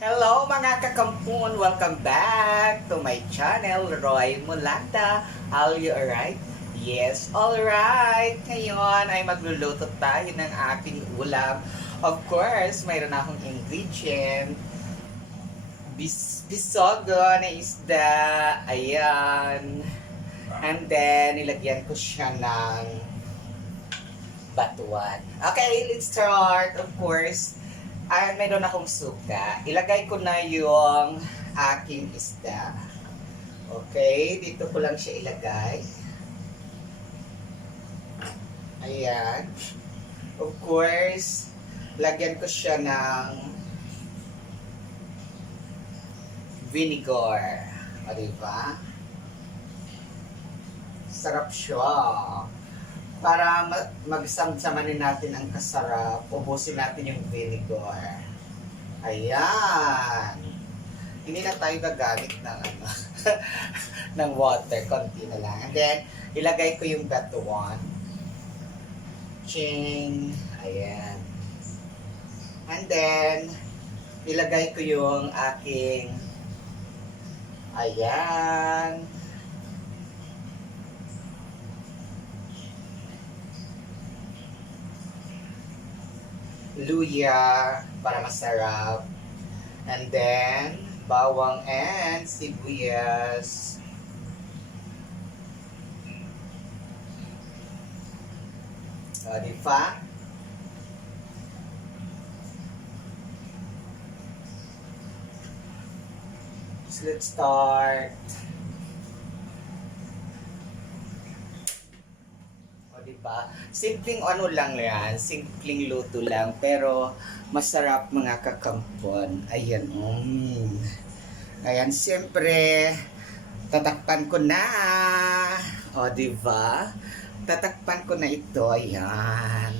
Hello mga kakampun! Welcome back to my channel, Roy Mulanda. Are you alright? Yes, alright! Ngayon ay magluluto tayo ng aking ulam. Of course, mayroon akong ingredient. Bisogo na isda. Ayan. And then, nilagyan ko siya ng batuan. Okay, let's start. Of course, mayroon akong suka. Ilagay ko na yung aking isda. Okay, dito ko lang siya ilagay. Ayan. Of course, lagyan ko siya ng vinegar. O, diba? Sarap siya. Para magsamsamanin natin ang kasarap, ubusin natin yung vinegar. Ayan. Hindi na tayo gagamit ng ng water, konti na lang. And then, ilagay ko yung batuan. Ching. Ayan. And then, ilagay ko yung aking ayan. Luya para masarap. And then, bawang and sibuyas. O, diba? So, let's start. Diba? Simpleng ano lang yan, simpleng luto lang, pero masarap mga kakampon. Ayan, Ayan, siyempre, tatakpan ko na. O, diba? Tatakpan ko na ito, ayan.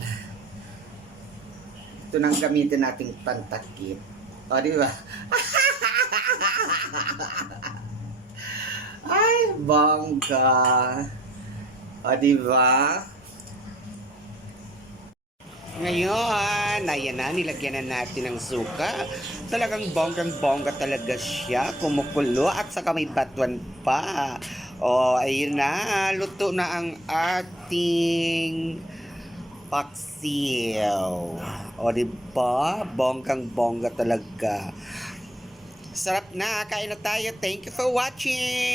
Ito nang gamitin nating pantakip. O, diba? Ay, bongga. O, diba? Ngayon, ayan na, nilagyan na natin ng suka. Talagang bonggang-bongga talaga siya, kumukulo at saka may batuan pa. O, ayun na, luto na ang ating paksiw. O, diba? Bonggang-bongga talaga. Sarap na, kain na tayo. Thank you for watching!